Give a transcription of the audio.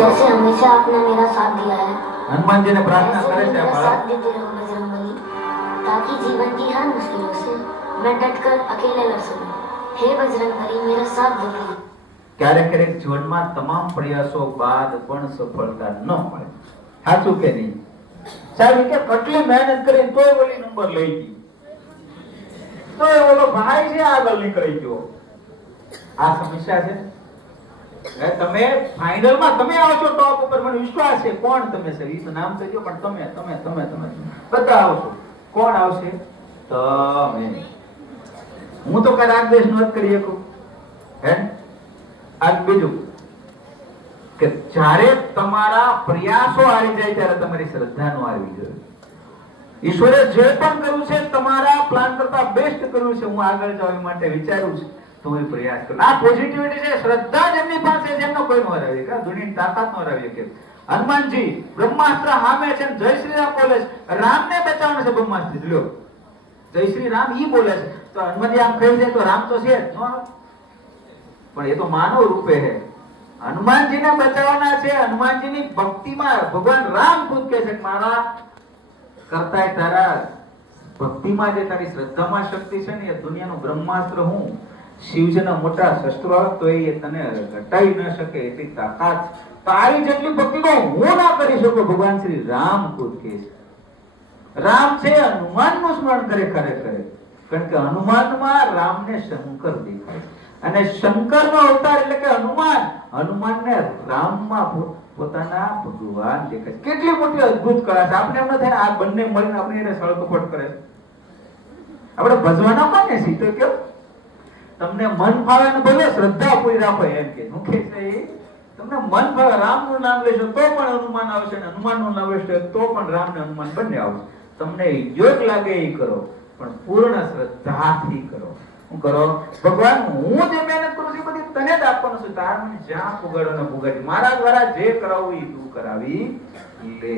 जैसे हमेशा आपने मेरा साथ दिया है, हनुमान जी ने प्रार्थना करे ऐसे थे ही मेरा बाळक साथ देते रहो बजरंगबली, ताकि जीवन की हर मुश्किलों से मैं डटकर अकेले लड़ सकूं। हे बजरंगबली, मेरा साथ दो प्लीज। ક્યારેક ક્યારેક જીવનમાં તમામ પ્રયાસો બાદ પણ સફળતા ન મળે, સાચું કે નહીં? સાહેબ કે કેટલી મહેનત કરી તોય ઓલી નંબર લઈ ગઈ, તોય ઓલો ભાઈ છે આગળ નીકળી ગયો. આ સમસ્યા છે. તમે ફાઇનલમાં તમે આવશો ટોપ ઉપર, મને વિશ્વાસ છે. કોણ તમે સર? ઈ તો નામ તો જો, પણ તમે તમે તમે તમે બધા આવશો. કોણ આવશે? તમે. હું તો કઈ રાગ દેશ નો જ કરી શકું હે. આ બીજું કે જ્યારે તમારા પ્રયાસો આવી જાય ત્યારે તમારી શ્રદ્ધા નો આવી જોઈએ. ઈશ્વરે જે પણ કર્યું છે તમારા પ્લાન કરતા બેસ્ટ કર્યું છે. હું આગળ જવા માટે વિચારું છું તો હું પ્રયાસ કરું. આ પોઝિટિવિટી છે. શ્રદ્ધા જેમની પાસે છે એમનો કોઈ નો હરાવી કે દુનિયાની તાકાત નો હરાવી કે. હનુમાનજી બ્રહ્માસ્ત્ર હામે છે, જય શ્રી રામ બોલે છે. રામને બચાવવાનો છે બ્રહ્માસ્ત્ર. લ્યો જય શ્રી રામ ઈ બોલે છે તો હનુમાનજી આમ કહી દે તો રામ તો છે જ નો, પણ એ તો માનવ રૂપે છે. હનુમાનજીને બચાવવાના છે. હનુમાનજીની ભક્તિમાં ભગવાન રામ ખુદ કહે છે મારા કરતા તારા ભક્તિમાં જે તારી શ્રદ્ધામાં શક્તિ છે ને, એ દુનિયાનું બ્રહ્માસ્ત્ર હું શિવજીના મોટા શસ્ત્રો તો એ તને ઘટાઈ ન શકે એટલી તાકાત તારી જેટલી ભક્તિમાં હું ના કરી શકું. ભગવાન શ્રી રામ ખુદ કહે છે. રામ છે હનુમાનનું સ્મરણ કરે ખરેખર, કારણ કે હનુમાનમાં રામને શંકર દેખાય અને શંકરનો અવતાર એટલે કે હનુમાન. હનુમાનને રામમાં પોતાના ભગવાન દેખાય. કેટલી મોટી અદ્ભુત કળા છે. આપણે એમ ન થાય આ બંને મળીને આપણે એને સળકપટ કરે. આપણે ભજવાના કોને સીતો કેમ તમને મન ફાવે ને ભલે શ્રદ્ધા પૂરી રાખો એમ કે મુખે છે. તમને મન ફાવે રામનું નામ લેશો તો પણ હનુમાન આવશે ને હનુમાનનું નામ લેશો તો પણ રામ ને હનુમાન બંને આવશે. તમને યોગ લાગે એ કરો, પણ પૂર્ણ શ્રદ્ધાથી કરો. હું કરો ભગવાન, હું જે મહેનત કરું છું બધી તને જ આપવાનું છું. તાર મને જ્યાં પુગાડો ને પુગાડી, મારા દ્વારા જે કરાવવું એ તું કરાવી લે.